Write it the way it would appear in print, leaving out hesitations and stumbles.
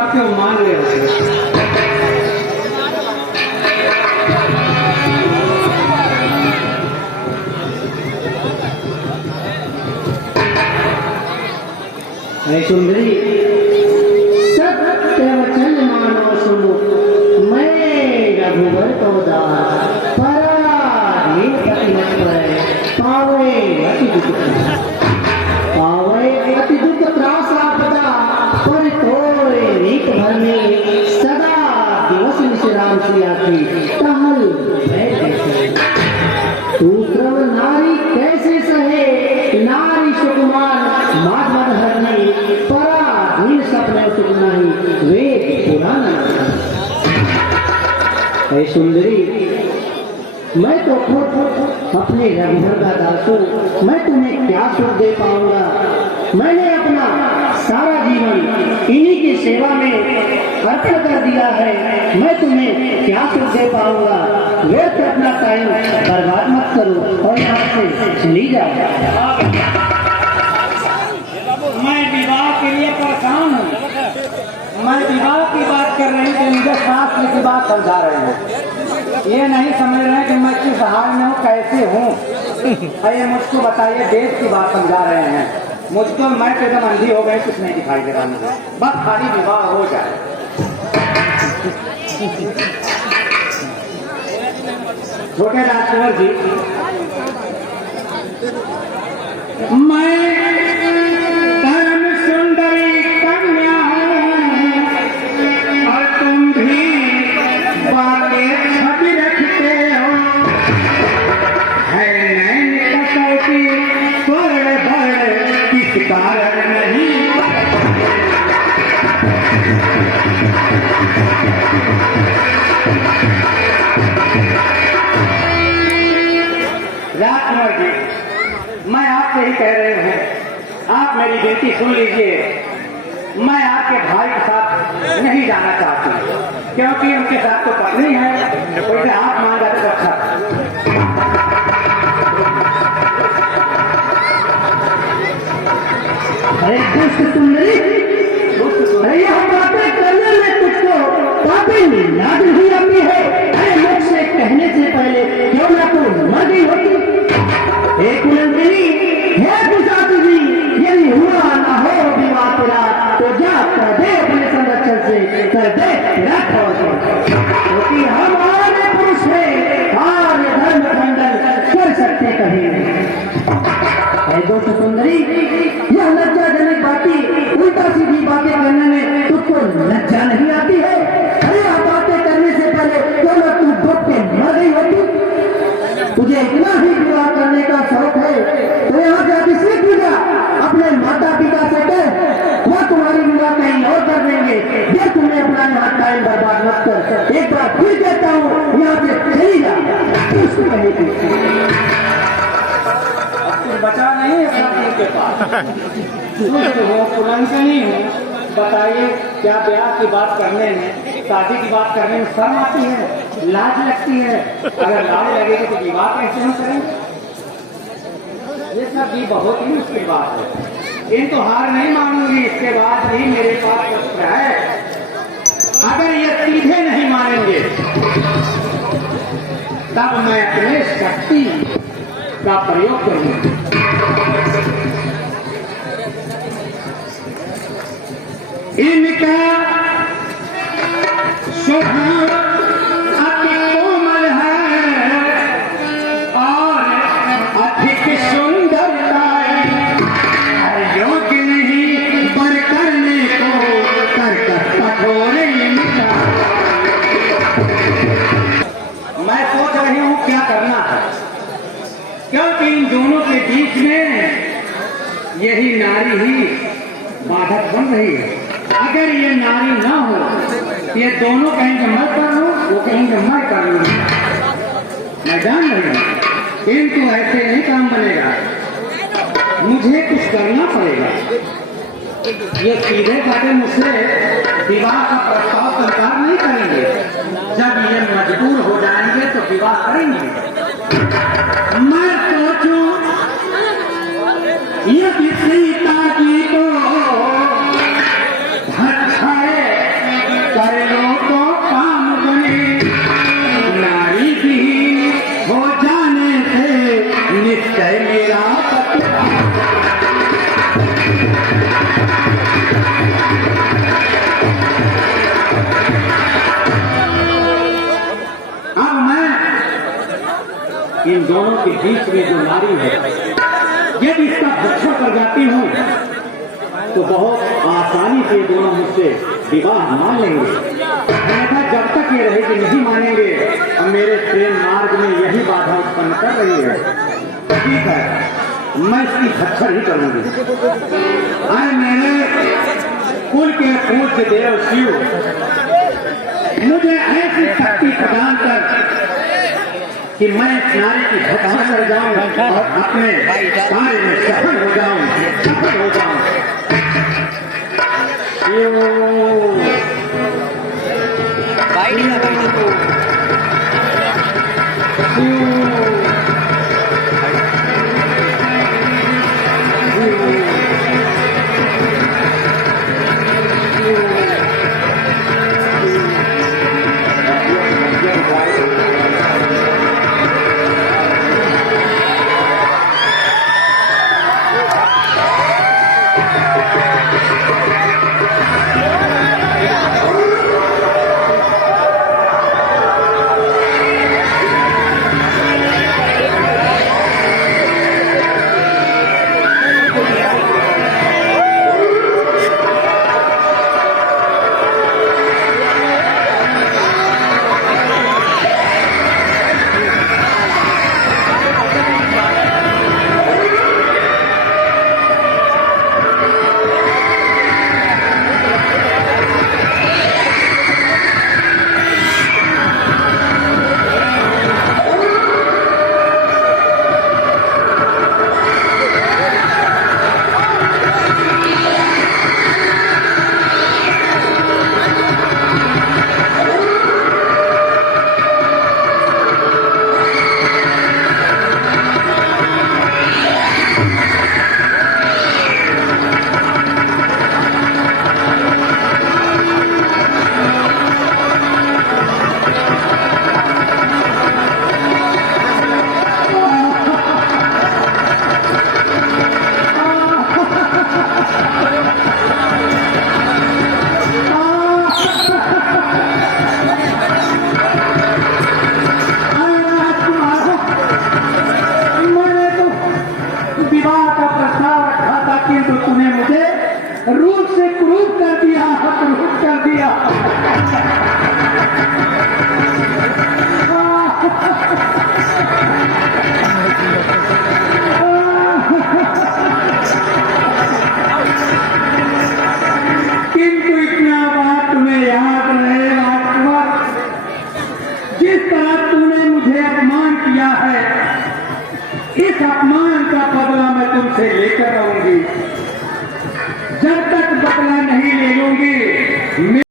हिसाब से वो मान रहे होते। सुंदरी सत्य वचन मानो सुनो, मैं रघुवर को दास पराधीन पति मत पर पावे अति दुख त्रास आपदा पर तोरे रीत भर में सदा दिवस विश्राम से आती टहल दूसरा नारी कैसे सहे, नारी सुकुमार माधव हरनी पराधीन सपने सुख नहीं वेद पुराण। हे सुंदरी, मैं तो खुद अपने रघुवर का दास हूं, मैं तुम्हें क्या सुख दे पाऊंगा। मैंने अपना सारा जीवन इन्हीं की सेवा में अर्पण कर दिया है, मैं तुम्हें क्या सुख दे पाऊंगा। व्यर्थ अपना टाइम बर्बाद मत करो और यहाँ से चली जाओ। मैं विवाह के लिए परेशान हूँ। मैं विवाह की बात कर रही हूँ कि मुझे शास्त्र की बात समझा रहे हैं। ये नहीं समझ रहे हैं कि मैं किस हाल में हूँ, कैसे हूँ। अरे मुझको बताइए, देश की बात समझा रहे हैं। मुझको मैं तो एकदम अंधी हो गई, कुछ नहीं दिखाई दे रहा मुझे, बस खाली विवाह हो जाए। छोटे राजकुमार जी, मैं धर्म सुंदरी कन्या हूँ और तुम भी बातें छवि रखते हो। है नैन कसौटी स्वर्ण भर किस कारण नहीं। राजकुमार जी, मैं आपसे ही कह रही हूँ, आप मेरी बेटी सुन लीजिए। मैं आपके भाई के साथ नहीं जाना चाहती, क्योंकि उनके साथ तो पत्नी है, उसे आप मान जाते तो अच्छा। अरे दुष्ट सुंदरी, यह बातें करने में तुझको बातें लाज नहीं आती है। अरे मुझसे कहने से पहले क्यों ना तू मर गई होती। हे कुलंदिनी, हे पिशाची जी, यदि हुआ ना हो विवाह तेरा तो जा कर दे अपने संरक्षण से, कर दे तेरा खौफ, क्योंकि हम आने पुरुष है, कार्य धर्म खंडन कर सकते कभी नहीं। दोस्त सुंदरी, यह लज्जाजनक बातें, उल्टा सीधी बातें करने में तुझको लज्जा नहीं आती है। अरे यह बातें करने से पहले क्यों ना तू दुख के मर गई होती। तुझे इतना ही विवाह करने का शौक है तो यहाँ से अभिषेक पूजा अपने माता पिता से कह, वह तुम्हारी विवाह कहीं और कर देंगे। ये तुम्हें अपना यहाँ टाइम बर्बाद मत कर। एक बार फिर कहता हूँ, यहाँ से चली जा। उसको कहेगी बचा नहीं है शादी के पास। हो कुलंकनी हूँ, बताइए क्या ब्याह की बात करने में, शादी की बात करने में शर्म आती है, लाज लगती है। अगर लाज लगेगी तो विवाह कैसे हम करेंगे। ये सब भी बहुत ही मुश्किल बात है। इन तो हार नहीं मानूंगी, इसके बाद भी मेरे पास शस्त्र है। अगर ये सीधे नहीं मानेंगे तब मैं अपने शक्ति का प्रयोग करूंगा। इनका स्वभाव अति कोमल है और अधिक सुंदरता योग्य नहीं पर करने को कर कठोर इनका। मैं सोच रही हूँ क्या करना है, क्योंकि इन दोनों के बीच में यही नारी ही बाधक बन रही है। अगर ये नारी ना हो, ये दोनों कहेंगे मैं कर लूं, वो कहेंगे मैं कर लूं। मैं जान रही हूँ, किंतु ऐसे नहीं काम बनेगा, मुझे कुछ करना पड़ेगा। ये सीधे साधे मुझसे विवाह का प्रस्ताव स्वीकार नहीं करेंगे। जब ये मजबूर हो जाएंगे तो विवाह करेंगे। मैं सोचूं ये सीता जी को निश्चय मेरा पति। अब मैं इन दोनों के बीच में जो नारी है, यदि इसका भक्षण कर जाती हूं तो बहुत आसानी से ये दोनों मुझसे विवाह मान लेंगे। ऐसा जब तक ये रहेगी नहीं मानेंगे और मेरे प्रेम मार्ग में यही बाधा उत्पन्न कर रही है। ठीक है, मैं इसकी भक्षण ही करूंगी। अरे मेरे कुल के पूज्य देव शिव मुझे ऐसी शक्ति प्रदान कर कि मैं इस नारी की भक्षण कर जाऊं और अपने कार्य में सफल हो जाऊं, सफल हो जाऊं। रूप से क्रूप कर दिया, क्रूप कर दिया। किंतु इतना बात तुम्हें याद रहे राजकुमार, जिस तरह तूने मुझे अपमान किया है, इस अपमान का बदला मैं तुमसे लेकर रहूंगी। जब तक बदला नहीं ले लूंगी